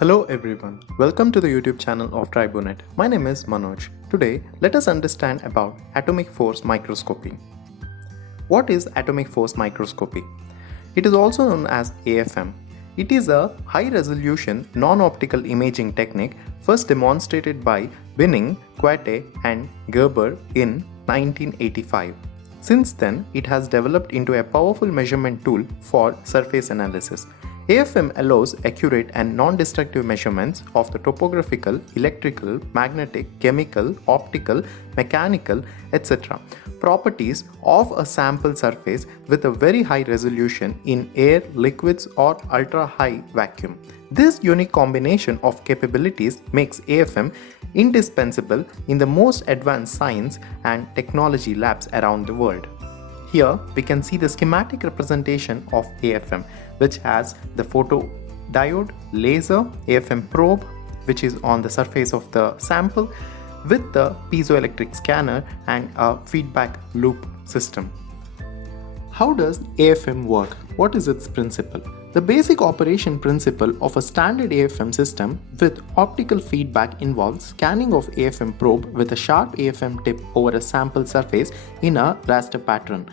Hello everyone, welcome to the YouTube channel of Tribonet. My name is Manoj. Today, let us understand about atomic force microscopy. What is atomic force microscopy? It is also known as AFM. It is a high-resolution non-optical imaging technique first demonstrated by Binning, Quate and Gerber in 1985. Since then, it has developed into a powerful measurement tool for surface analysis. AFM allows accurate and non-destructive measurements of the topographical, electrical, magnetic, chemical, optical, mechanical, etc. properties of a sample surface with a very high resolution in air, liquids or ultra-high vacuum. This unique combination of capabilities makes AFM indispensable in the most advanced science and technology labs around the world. Here we can see the schematic representation of AFM, which has the photodiode, laser, AFM probe, which is on the surface of the sample, with the piezoelectric scanner and a feedback loop system. How does AFM work? What is its principle? The basic operation principle of a standard AFM system with optical feedback involves scanning of AFM probe with a sharp AFM tip over a sample surface in a raster pattern.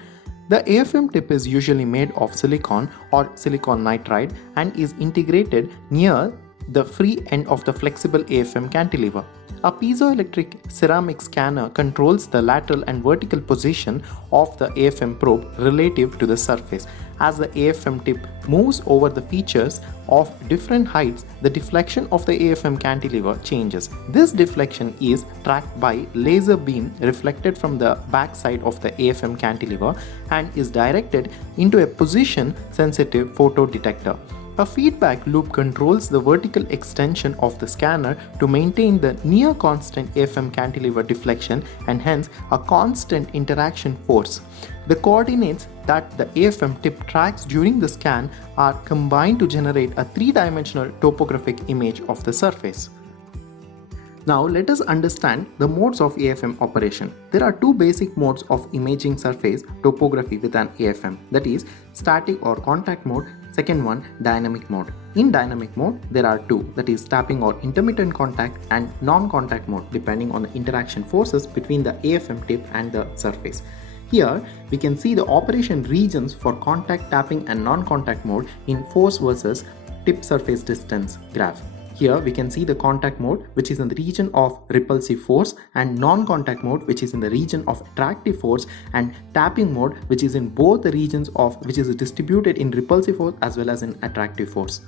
The AFM tip is usually made of silicon or silicon nitride and is integrated near the free end of the flexible AFM cantilever. A piezoelectric ceramic scanner controls the lateral and vertical position of the AFM probe relative to the surface. As the AFM tip moves over the features of different heights, the deflection of the AFM cantilever changes. This deflection is tracked by laser beam reflected from the back side of the AFM cantilever and is directed into a position-sensitive photodetector. A feedback loop controls the vertical extension of the scanner to maintain the near constant AFM cantilever deflection and hence a constant interaction force. The coordinates that the AFM tip tracks during the scan are combined to generate a three-dimensional topographic image of the surface. Now let us understand the modes of AFM operation. There are two basic modes of imaging surface topography with an AFM, that is static or contact mode. Second one, dynamic mode. In dynamic mode, there are two, that is tapping or intermittent contact and non-contact mode depending on the interaction forces between the AFM tip and the surface. Here, we can see the operation regions for contact, tapping and non-contact mode in force versus tip surface distance graph. Here we can see the contact mode, which is in the region of repulsive force, and non-contact mode, which is in the region of attractive force, and tapping mode, which is in both the regions of which is distributed in repulsive force as well as in attractive force.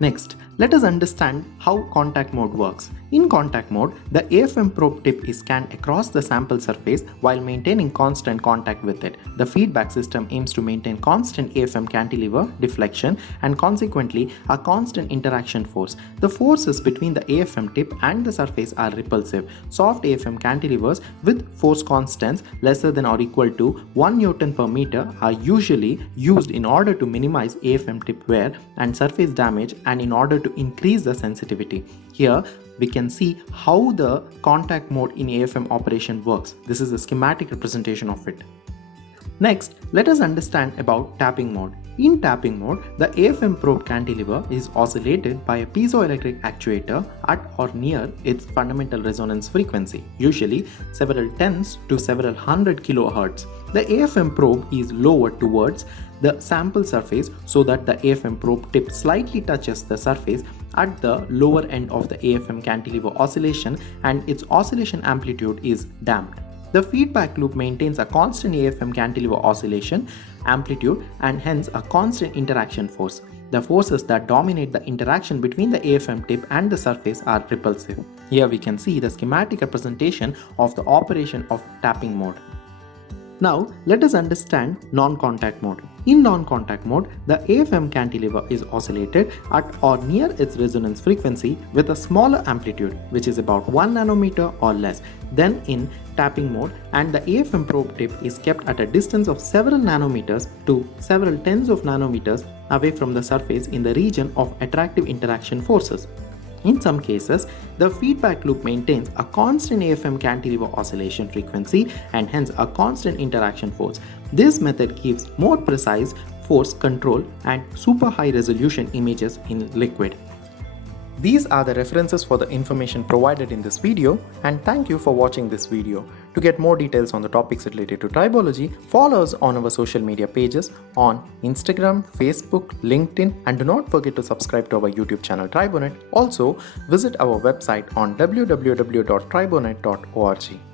Next, let us understand how contact mode works. In contact mode, the AFM probe tip is scanned across the sample surface while maintaining constant contact with it. The feedback system aims to maintain constant AFM cantilever deflection and consequently a constant interaction force. The forces between the AFM tip and the surface are repulsive. Soft AFM cantilevers with force constants lesser than or equal to 1 Newton per meter are usually used in order to minimize AFM tip wear and surface damage and in order to increase the sensitivity. Here we can see how the contact mode in AFM operation works. This is a schematic representation of it. Next, let us understand about tapping mode. In tapping mode, the AFM probe cantilever is oscillated by a piezoelectric actuator at or near its fundamental resonance frequency, usually several tens to several hundred kHz. The AFM probe is lowered towards the sample surface so that the AFM probe tip slightly touches the surface at the lower end of the AFM cantilever oscillation and its oscillation amplitude is damped. The feedback loop maintains a constant AFM cantilever oscillation amplitude and hence a constant interaction force. The forces that dominate the interaction between the AFM tip and the surface are repulsive. Here we can see the schematic representation of the operation of tapping mode. Now let us understand non-contact mode. In non-contact mode, the AFM cantilever is oscillated at or near its resonance frequency with a smaller amplitude, which is about 1 nanometer or less, than in tapping mode, and the AFM probe tip is kept at a distance of several nanometers to several tens of nanometers away from the surface in the region of attractive interaction forces. In some cases, the feedback loop maintains a constant AFM cantilever oscillation frequency and hence a constant interaction force. This method gives more precise force control and super high resolution images in liquid. These are the references for the information provided in this video, and thank you for watching this video. To get more details on the topics related to tribology, follow us on our social media pages on Instagram, Facebook, LinkedIn, and do not forget to subscribe to our YouTube channel Tribonet. Also, visit our website on www.tribonet.org.